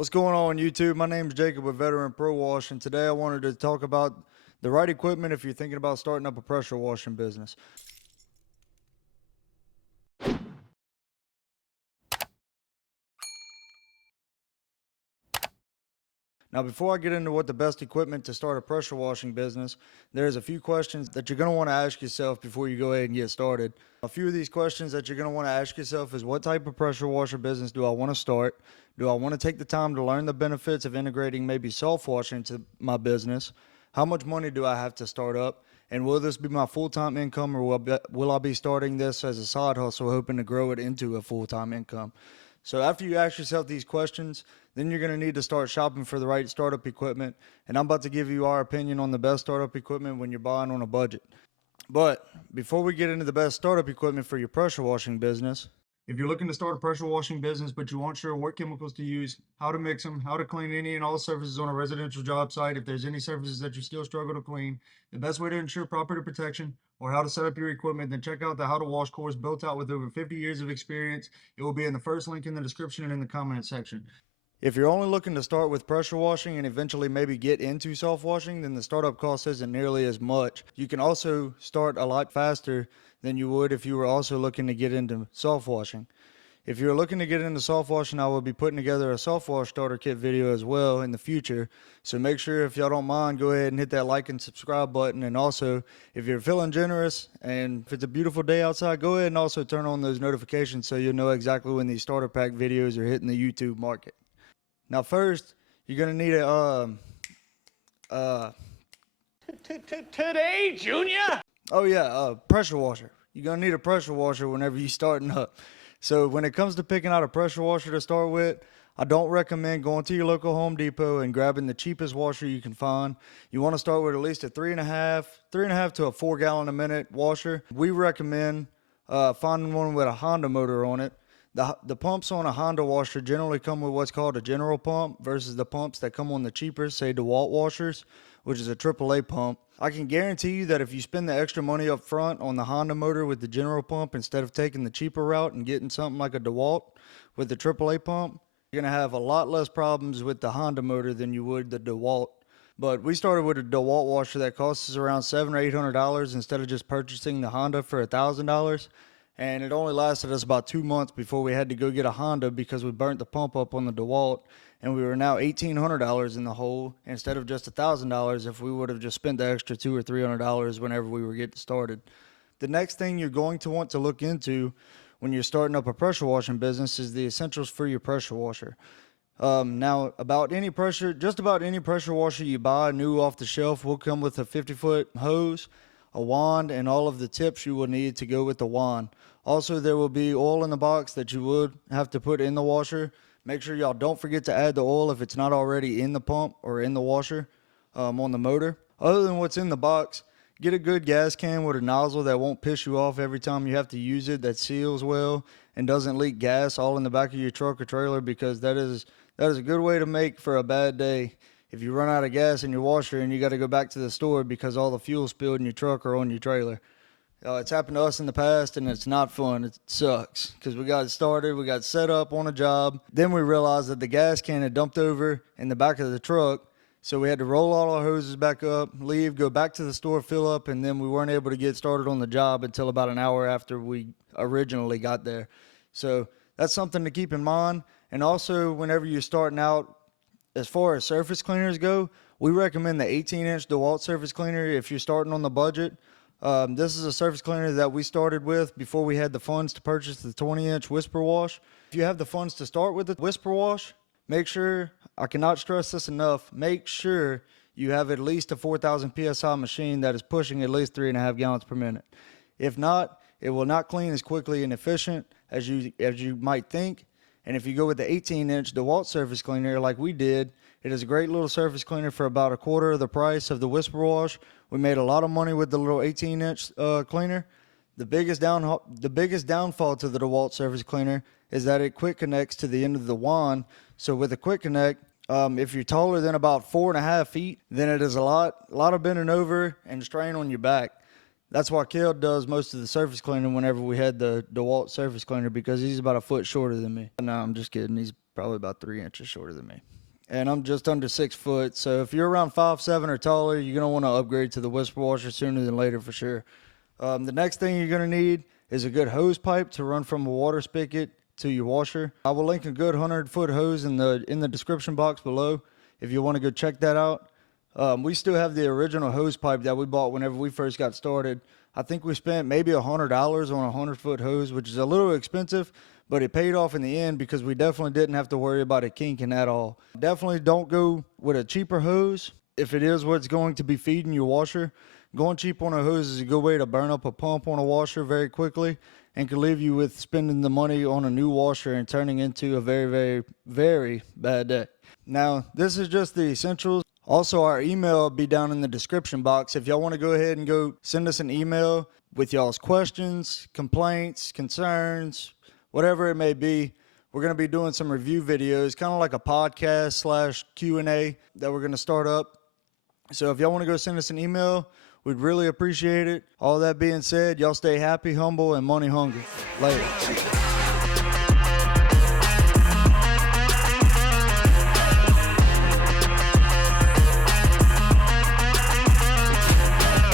What's going on YouTube? My name is Jacob with Veteran Pro Wash, and today I wanted to talk about the right equipment if you're thinking about starting up a pressure washing business. Now, before I get into what the best equipment to start a pressure washing business, there's a few questions that you're going to want to ask yourself before you go ahead and get started. A few of these questions that you're going to want to ask yourself is, what type of pressure washer business do I want to start? Do I want to take the time to learn the benefits of integrating maybe self-washing into my business? How much money do I have to start up? And will this be my full-time income, or will I be starting this as a side hustle, hoping to grow it into a full-time income? So after you ask yourself these questions, then you're going to need to start shopping for the right startup equipment. And I'm about to give you our opinion on the best startup equipment when you're buying on a budget. But before we get into the best startup equipment for your pressure washing business, if you're looking to start a pressure washing business, but you aren't sure what chemicals to use, how to mix them, how to clean any and all surfaces on a residential job site, if there's any surfaces that you still struggle to clean, the best way to ensure property protection, or how to set up your equipment, then check out the How to Wash course built out with over 50 years of experience. It will be in the first link in the description and in the comment section. If you're only looking to start with pressure washing and eventually maybe get into self-washing, then the startup cost isn't nearly as much. You can also start a lot faster than you would if you were also looking to get into self-washing. If you're looking to get into self-washing, I will be putting together a self-wash starter kit video as well in the future. So make sure, if y'all don't mind, go ahead and hit that like and subscribe button. And also, if you're feeling generous and if it's a beautiful day outside, go ahead and also turn on those notifications so you'll know exactly when these starter pack videos are hitting the YouTube market. Now, first, you're going to need Today, Junior? pressure washer. You're going to need a pressure washer whenever you're starting up. So when it comes to picking out a pressure washer to start with, I don't recommend going to your local Home Depot and grabbing the cheapest washer you can find. You want to start with at least a 3.5 to a 4 gallon a minute washer. We recommend finding one with a Honda motor on it. The pumps on a Honda washer generally come with what's called a general pump versus the pumps that come on the cheaper, say DeWalt washers, which is a AAA pump. I can guarantee you that if you spend the extra money up front on the Honda motor with the general pump instead of taking the cheaper route and getting something like a DeWalt with the AAA pump, you're going to have a lot less problems with the Honda motor than you would the DeWalt. But we started with a DeWalt washer that costs us around $700 or $800 instead of just purchasing the Honda for $1,000. And it only lasted us about 2 months before we had to go get a Honda because we burnt the pump up on the DeWalt, and we were now $1,800 in the hole instead of just $1,000 if we would have just spent the extra $200 or $300 whenever we were getting started. The next thing you're going to want to look into when you're starting up a pressure washing business is the essentials for your pressure washer. Now, just about any pressure washer you buy new off the shelf will come with a 50-foot hose, a wand, and all of the tips you will need to go with the wand. Also, there will be oil in the box that you would have to put in the washer. Make sure y'all don't forget to add the oil if it's not already in the pump or in the washer on the motor. Other than what's in the box, get a good gas can with a nozzle that won't piss you off every time you have to use it, that seals well and doesn't leak gas all in the back of your truck or trailer, because that is a good way to make for a bad day. If you run out of gas in your washer and you got to go back to the store because all the fuel spilled in your truck or on your trailer. It's happened to us in the past, and it's not fun. It sucks because we got started, we got set up on a job. Then we realized that the gas can had dumped over in the back of the truck, so we had to roll all our hoses back up, leave, go back to the store, fill up, and then we weren't able to get started on the job until about an hour after we originally got there. So that's something to keep in mind. And also, whenever you're starting out, as far as surface cleaners go, we recommend the 18-inch DeWalt surface cleaner if you're starting on the budget. This is a surface cleaner that we started with before we had the funds to purchase the 20-inch Whisper Wash. If you have the funds to start with the Whisper Wash, make sure, I cannot stress this enough, make sure you have at least a 4,000 PSI machine that is pushing at least 3.5 gallons per minute. If not, it will not clean as quickly and efficient as you might think. And if you go with the 18-inch DeWalt surface cleaner like we did, it is a great little surface cleaner for about a quarter of the price of the Whisper Wash. We made a lot of money with the little 18-inch cleaner. The biggest downfall to the DeWalt surface cleaner is that it quick connects to the end of the wand. So with a quick connect, if you're taller than about 4.5 feet, then it is a lot of bending over and strain on your back. That's why Kale does most of the surface cleaning whenever we had the DeWalt surface cleaner, because he's about a foot shorter than me. No, I'm just kidding. He's probably about 3 inches shorter than me. And I'm just under 6 foot. So if you're around 5'7" or taller, you're going to want to upgrade to the Whisper Washer sooner than later for sure. The next thing you're going to need is a good hose pipe to run from a water spigot to your washer. I will link a good 100-foot hose in the description box below if you want to go check that out. We still have the original hose pipe that we bought whenever we first got started. I think we spent maybe $100 on a 100-foot hose, which is a little expensive, but it paid off in the end because we definitely didn't have to worry about it kinking at all. Definitely don't go with a cheaper hose if it is what's going to be feeding your washer. Going cheap on a hose is a good way to burn up a pump on a washer very quickly and can leave you with spending the money on a new washer and turning into a very, very, very bad day. Now, this is just the essentials. Also, our email will be down in the description box. If y'all want to go ahead and go send us an email with y'all's questions, complaints, concerns, whatever it may be, we're going to be doing some review videos, kind of like a podcast / Q&A that we're going to start up. So if y'all want to go send us an email, we'd really appreciate it. All that being said, y'all stay happy, humble, and money hungry. Later.